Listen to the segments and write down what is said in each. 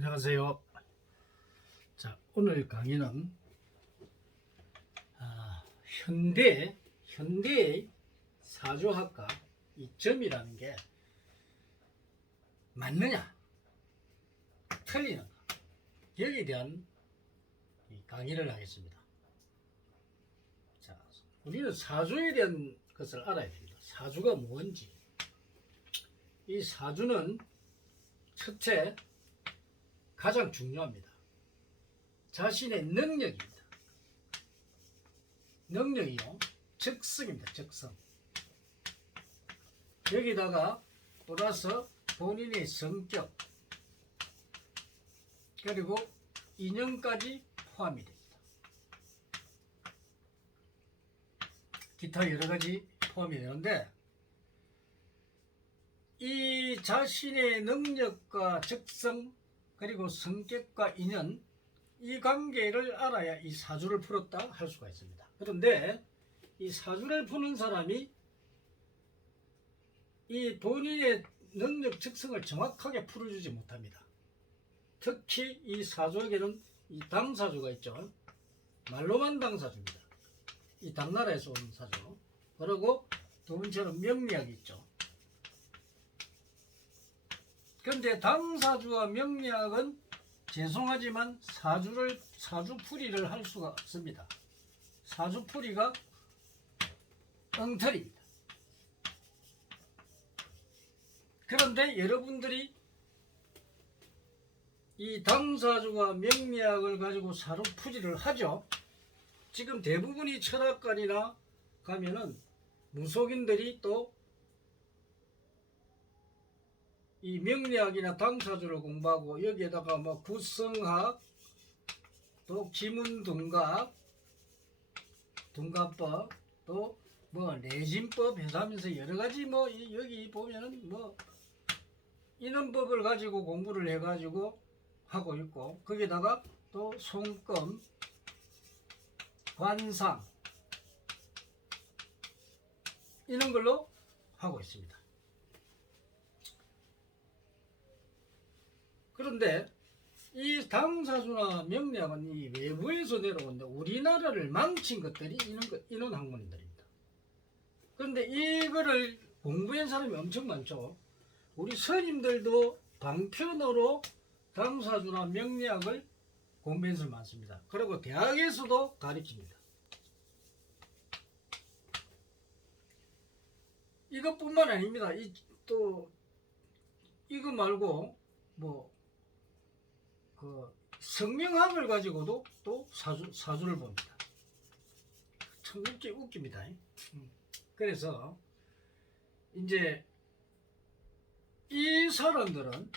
안녕하세요. 자, 오늘 강의는 현대의 사주학과 이 점이라는 게 맞느냐, 틀리는가, 여기에 대한 강의를 하겠습니다. 자, 우리는 사주에 대한 것을 알아야 됩니다. 사주가 뭔지. 이 사주는 첫째, 가장 중요합니다. 자신의 능력입니다. 능력이요. 적성입니다. 적성. 여기다가 플러스 본인의 성격 그리고 인연까지 포함이 됩니다. 기타 여러가지 포함이 되는데 이 자신의 능력과 적성 그리고 성격과 인연 이 관계를 알아야 이 사주를 풀었다 할 수가 있습니다. 그런데 이 사주를 푸는 사람이 이 본인의 능력 적성을 정확하게 풀어주지 못합니다. 특히 이 사주에게는 이 당사주가 있죠. 말로만 당사주입니다. 이 당나라에서 온 사주. 그리고 두 번째로 명리학이 있죠. 그런데 당사주와 명리학은 죄송하지만 사주풀이를 할 수가 없습니다. 사주풀이가 엉터리입니다. 그런데 여러분들이 이 당사주와 명리학을 가지고 사주풀이를 하죠. 지금 대부분이 철학관이나 가면은 무속인들이 또 이 명리학이나 당사주를 공부하고 여기에다가 뭐 구성학 또 기문둔갑 둔갑법 또 뭐 내진법 해서하면서 여러가지 뭐 여기 보면은 뭐 인원법을 가지고 공부를 해가지고 하고 있고 거기다가 또 손금 관상 이런 걸로 하고 있습니다. 그런데 이 당사주나 명리학은 이 외부에서 내려오는데 우리나라를 망친 것들이 이런 학문들입니다. 그런데 이거를 공부한 사람이 엄청 많죠. 우리 스님들도 방편으로 당사주나 명리학을 공부한 사람이 많습니다. 그리고 대학에서도 가르칩니다. 이것뿐만 아닙니다. 또 이거 말고 뭐 성명학을 가지고도 또 사주를 봅니다. 참 웃깁니다. 그래서 이제 이 사람들은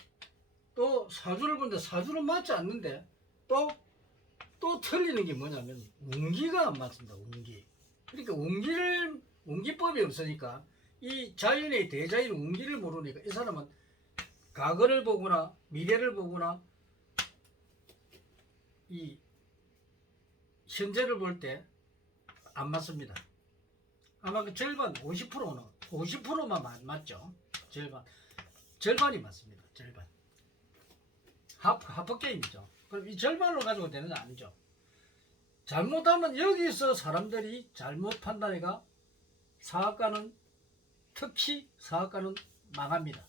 또 사주를 보는데 사주는 맞지 않는데 또 틀리는 게 뭐냐면 운기가 안 맞습니다. 운기. 그러니까 운기법이 없으니까 이 자연의 대자연 운기를 모르니까 이 사람은 과거를 보거나 미래를 보거나 이 현재를 볼 때 안 맞습니다. 아마 그 절반 50%만 맞죠. 절반이 맞습니다. 절반. 하프 게임이죠. 그럼 이 절반을 가지고 되는 거 아니죠. 잘못하면 여기서 사람들이 잘못 판단해가 특히 사학과는 망합니다.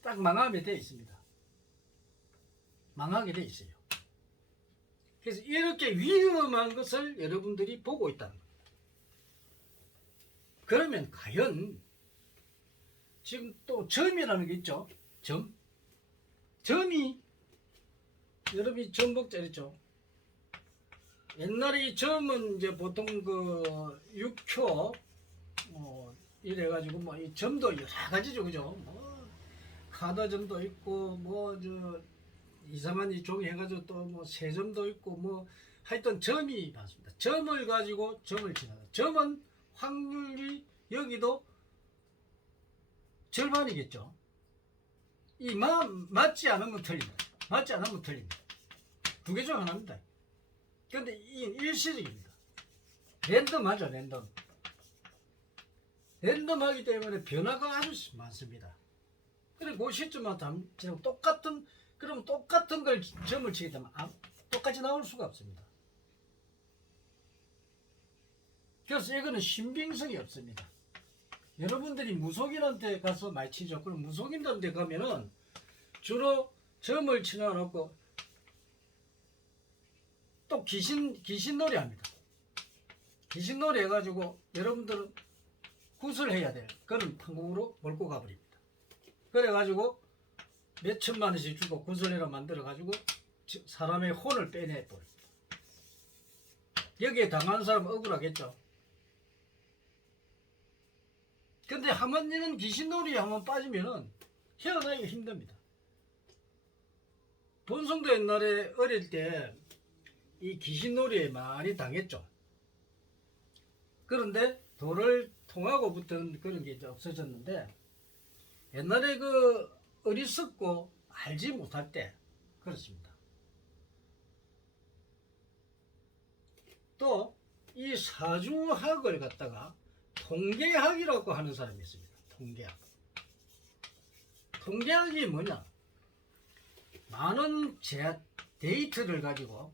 딱 망하게 되어 있습니다. 망하게 되어 있어요. 그래서 이렇게 위험한 것을 여러분들이 보고 있다는 거예요. 그러면 과연 지금 또 점이라는 게 있죠. 점이 여러분이 점복자랬죠. 옛날에 이 점은 이제 보통 그 6초 이래가지고 뭐 이 점도 여러 가지죠, 그죠? 뭐 카드점도 있고 뭐 저 이상한 이 종이 해가지고 또 뭐 세점도 있고 뭐 하여튼 점이 많습니다. 점을 가지고 점을 지나가. 점은 확률이 여기도 절반이겠죠. 이 맞지 않으면 틀립니다. 맞지 않으면 틀립니다. 두 개 중 하나입니다. 그런데 이 일시적입니다. 랜덤하죠, 랜덤하기 때문에 변화가 아주 많습니다. 그래 그 시점만 지금 똑같은 그럼 똑같은 걸 점을 치게 되면 똑같이 나올 수가 없습니다. 그래서 이거는 신빙성이 없습니다. 여러분들이 무속인한테 가서 많이 치죠. 그럼 무속인한테 가면은 주로 점을 치놔놓고 또 귀신놀이 합니다. 귀신놀이 해가지고 여러분들은 구슬해야 돼요. 그건 판국으로 몰고 가버립니다. 그래가지고 몇 천만 원씩 주고 구슬해라 만들어가지고 사람의 혼을 빼내버립니다. 여기에 당한 사람은 억울하겠죠. 근데 한번 이런 귀신놀이에 한번 빠지면은 헤어나기가 힘듭니다. 본성도 옛날에 어릴 때 이 귀신놀이에 많이 당했죠. 그런데 도를 통하고부터는 그런 게 이제 없어졌는데 옛날에 그 어리석고 알지 못할 때 그렇습니다. 또 이 사주학을 갖다가 통계학이라고 하는 사람이 있습니다. 통계학. 통계학이 뭐냐? 많은 데이터를 가지고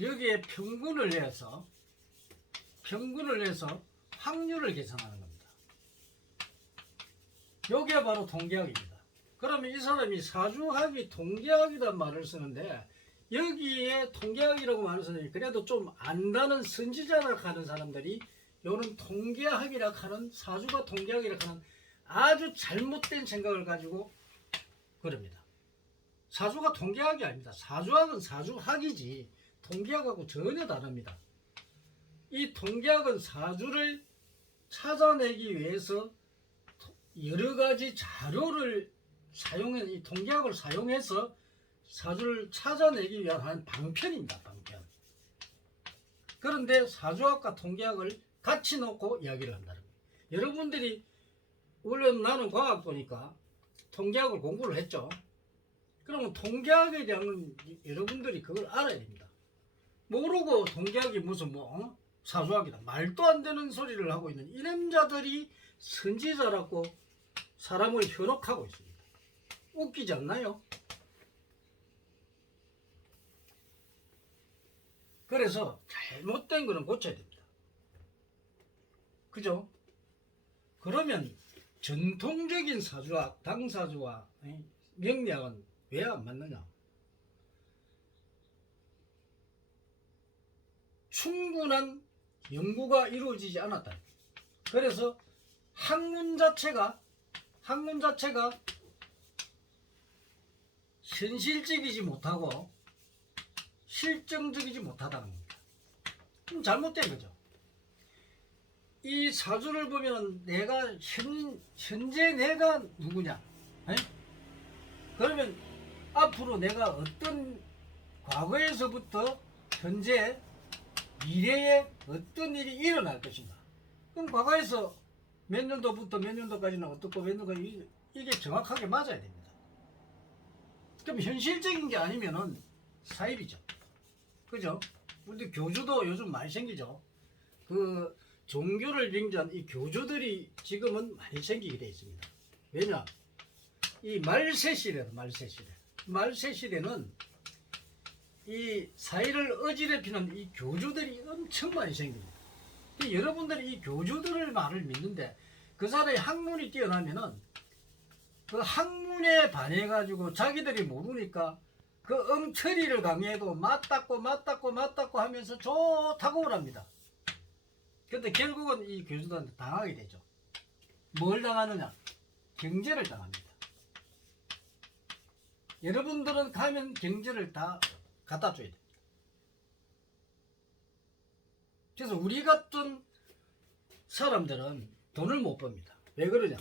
여기에 평균을 내서 확률을 계산하는 겁니다. 여기에 바로 통계학입니다. 그러면 이 사람이 사주학이 통계학이란 말을 쓰는데 여기에 통계학이라고 말하는 사람이 그래도 좀 안다는 선지자라 하는 사람들이 요는 통계학이라 하는 사주가 통계학이라 하는 아주 잘못된 생각을 가지고 그럽니다. 사주가 통계학이 아닙니다. 사주학은 사주학이지 통계학하고 전혀 다릅니다. 이 통계학은 사주를 찾아내기 위해서 여러 가지 자료를 이 통계학을 사용해서 사주를 찾아내기 위한 한 방편입니다. 방편. 그런데 사주학과 통계학을 같이 놓고 이야기를 한다는 거예요. 여러분들이 원래 나는 과학보니까 통계학을 공부를 했죠. 그러면 통계학에 대한 여러분들이 그걸 알아야 됩니다. 모르고 통계학이 무슨 사주학이다 말도 안 되는 소리를 하고 있는 이념자들이 선지자라고 사람을 현혹하고 있습니다. 웃기지 않나요? 그래서 잘못된 거는 고쳐야 됩니다. 그죠? 그러면 전통적인 사주학, 당사주와 명리학은 왜 안 맞느냐? 충분한 연구가 이루어지지 않았다. 그래서 학문 자체가 현실적이지 못하고 실정적이지 못하다는 겁니다. 그럼 잘못된 거죠. 이 사주를 보면 내가 현재 내가 누구냐? 에? 그러면 앞으로 내가 어떤 과거에서부터 현재 미래에 어떤 일이 일어날 것인가? 그럼 과거에서 몇 년도부터 몇 년도까지는 어떻고 몇 년도까지 이게 정확하게 맞아야 됩니다. 그럼 현실적인 게 아니면은 사입이죠. 그죠? 우리 교주도 요즘 많이 생기죠. 그 종교를 빙자한 이 교주들이 지금은 많이 생기게 되어 있습니다. 왜냐? 이 말세시대다, 말세시대. 말세시대는 이 사회를 어지럽히는 이 교주들이 엄청 많이 생깁니다. 여러분들이 이 교주들의 말을 믿는데 그 사람의 학문이 뛰어나면은 그 학문에 반해가지고 자기들이 모르니까 그 엉터리를 강요해도 맞다고 하면서 좋다고 오랍니다. 근데 결국은 이 교주들한테 당하게 되죠. 뭘 당하느냐? 경제를 당합니다. 여러분들은 가면 경제를 다 갖다 줘야 됩니다. 그래서 우리 같은 사람들은 돈을 못 법니다. 왜 그러냐?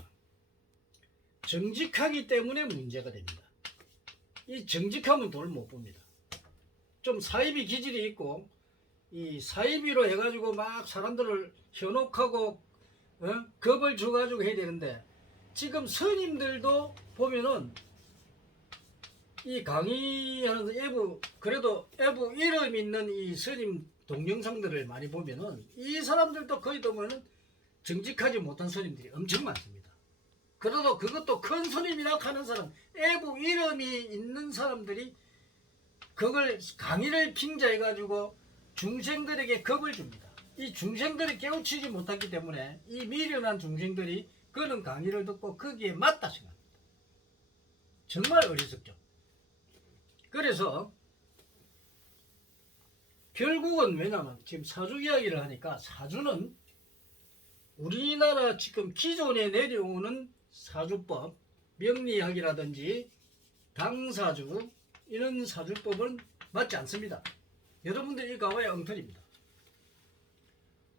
정직하기 때문에 문제가 됩니다. 이 정직하면 돈을 못 법니다. 좀 사이비 기질이 있고 이 사이비로 해가지고 막 사람들을 현혹하고 겁을 줘가지고 해야 되는데 지금 스님들도 보면은 이 강의하는 그래도 이름 있는 이 스님 동영상들을 많이 보면은 이 사람들도 거의 보면은 정직하지 못한 스님들이 엄청 많습니다. 그래도 그것도 큰 손님이라 하는 사람, 애국 이름이 있는 사람들이 그걸 강의를 빙자해 가지고 중생들에게 겁을 줍니다. 이 중생들이 깨우치지 못했기 때문에 이 미련한 중생들이 그런 강의를 듣고 거기에 맞다 생각합니다. 정말 어리석죠. 그래서 결국은 왜냐면 지금 사주 이야기를 하니까 사주는 우리나라 지금 기존에 내려오는 사주법, 명리학이라든지 당사주 이런 사주법은 맞지 않습니다. 여러분들이 가와야 엉터리입니다.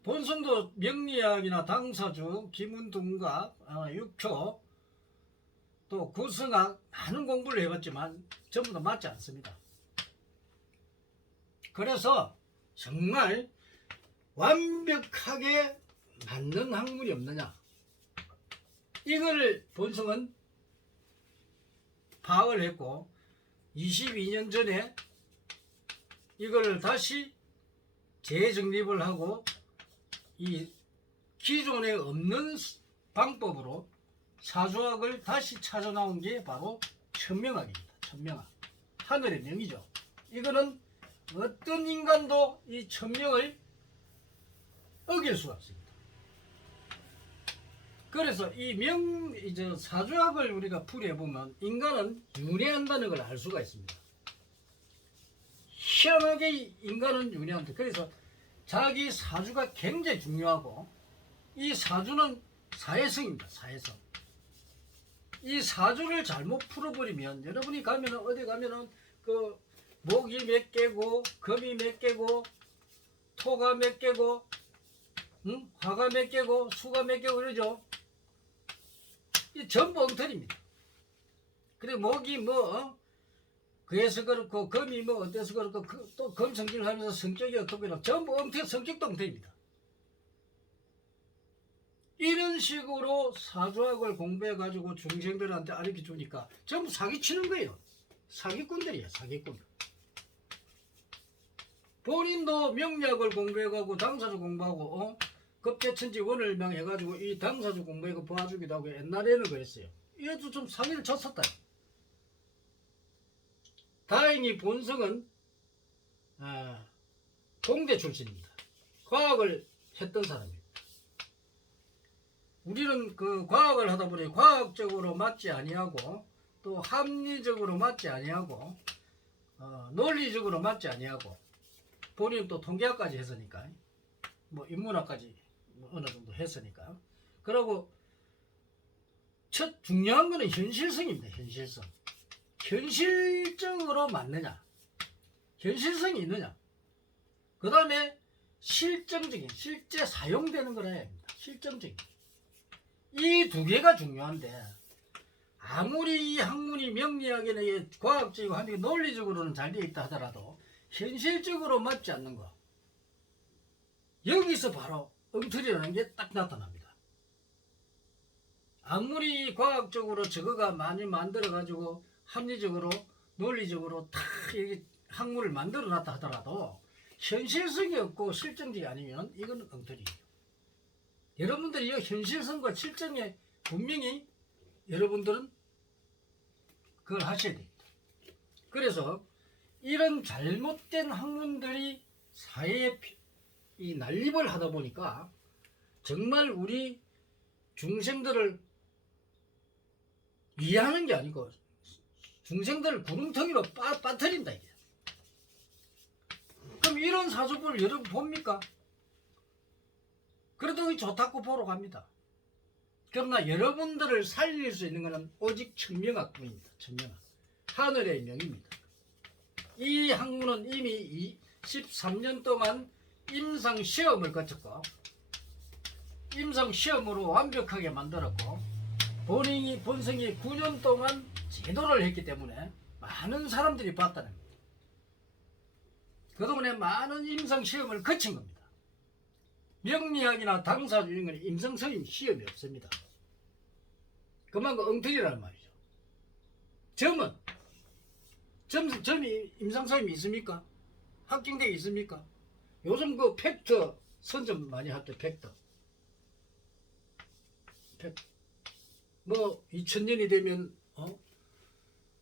본선도 명리학이나 당사주, 기문둥각, 육초, 또 구성학 많은 공부를 해봤지만 전부 다 맞지 않습니다. 그래서 정말 완벽하게 맞는 학문이 없느냐, 이걸 본성은 파악을 했고 22년 전에 이걸 다시 재정립을 하고 이 기존에 없는 방법으로 사주학을 다시 찾아 나온 게 바로 천명학입니다. 천명학, 하늘의 명이죠. 이거는 어떤 인간도 이 천명을 어길 수가 없습니다. 그래서 이제 사주학을 우리가 풀이해보면 인간은 윤회한다는 걸 알 수가 있습니다. 희한하게 인간은 윤회한다. 그래서 자기 사주가 굉장히 중요하고, 이 사주는 사회성입니다. 사회성. 이 사주를 잘못 풀어버리면, 여러분이 가면은 어디 가면은 그 목이 몇 개고 금이 몇 개고 토가 몇 개고 화가 몇 개고 수가 몇 개고 그러죠. 이 전부 엉터리입니다. 그래 목이 뭐 그래서 그렇고 금이 뭐 어때서 그렇고 또 금성질을 하면서 성격이 어떻고 이런 전부 엉터리, 성격도 엉터리입니다. 이런 식으로 사주학을 공부해 가지고 중생들한테 알려 주니까 전부 사기치는 거예요. 사기꾼들이에요. 사기꾼. 본인도 명리학을 공부해가고 당사주 공부하고 급제천지 원을명 해가지고 이 당사주 공부해서 도와주기도 하고 옛날에는 그랬어요. 이것도 좀 사기를 쳤었다. 다행히 본성은 공대 출신입니다. 과학을 했던 사람입니다. 우리는 그 과학을 하다 보니 과학적으로 맞지 아니하고 또 합리적으로 맞지 아니하고 논리적으로 맞지 아니하고, 본인은 또 통계학까지 했으니까 뭐 인문학까지 뭐 어느 정도 했으니까, 그리고 첫 중요한 거는 현실성입니다. 현실성. 현실적으로 맞느냐, 현실성이 있느냐, 그 다음에 실증적인, 실제 사용되는 거라 해야 합니다. 실증적인. 이 두 개가 중요한데, 아무리 이 학문이 명리학이나 과학적이고 하는 게 논리적으로는 잘 되어 있다 하더라도 현실적으로 맞지 않는 거, 여기서 바로 엉터리라는 게 딱 나타납니다. 아무리 과학적으로 저거가 많이 만들어 가지고 합리적으로 논리적으로 다 학문을 만들어 놨다 하더라도 현실성이 없고 실증적이 아니면 이건 엉터리예요. 여러분들이 이 현실성과 실증에 분명히 여러분들은 그걸 하셔야 됩니다. 그래서 이런 잘못된 학문들이 사회에 이 난립을 하다 보니까 정말 우리 중생들을 이해하는 게 아니고 중생들을 구름텅이로 빠뜨린다 이게. 그럼 이런 사주법을 여러분 봅니까? 그래도 좋다고 보러 갑니다. 그러나 여러분들을 살릴 수 있는 것은 오직 천명학뿐입니다. 천명학. 하늘의 명입니다. 이 학문은 이미 13년 동안 임상시험을 거쳤고 임상시험으로 완벽하게 만들었고 본성이 9년 동안 제도를 했기 때문에 많은 사람들이 봤다는 겁니다. 그동안에 많은 임상시험을 거친 겁니다. 명리학이나 당사주 이런 건 임상시험 시험이 없습니다. 그만큼 엉터리라는 말이죠. 점이 임상시험이 있습니까? 합격되어 있습니까? 요즘 그 팩트 선점 많이 하죠. 팩트. 뭐 2000년이 되면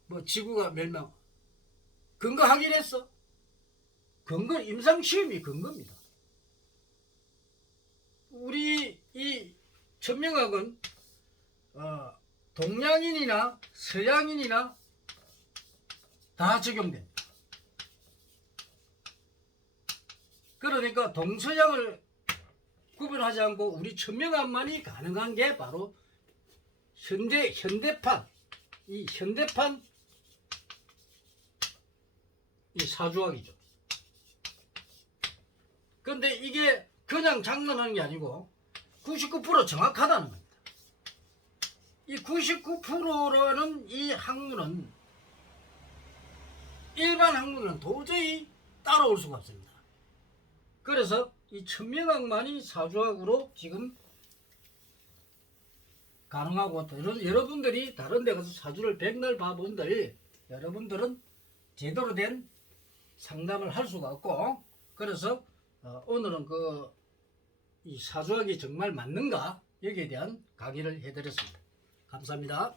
뭐 지구가 멸망. 근거 확인했어? 근거 임상시험이 근거입니다. 우리 이 천명학은 동양인이나 서양인이나 다 적용됩니다. 그러니까 동서양을 구분하지 않고 우리 천명학만이 가능한 게 바로 현대판 이 사주학이죠. 근데 이게 그냥 장난하는 게 아니고 99% 정확하다는 겁니다. 이 99%라는 이 학문은 일반 학문은 도저히 따라올 수가 없습니다. 그래서 이 천명학만이 사주학으로 지금 가능하고, 여러분들이 다른 데 가서 사주를 백날 봐본들 여러분들은 제대로 된 상담을 할 수가 없고, 그래서 오늘은 이 사주학이 정말 맞는가 여기에 대한 강의를 해드렸습니다. 감사합니다.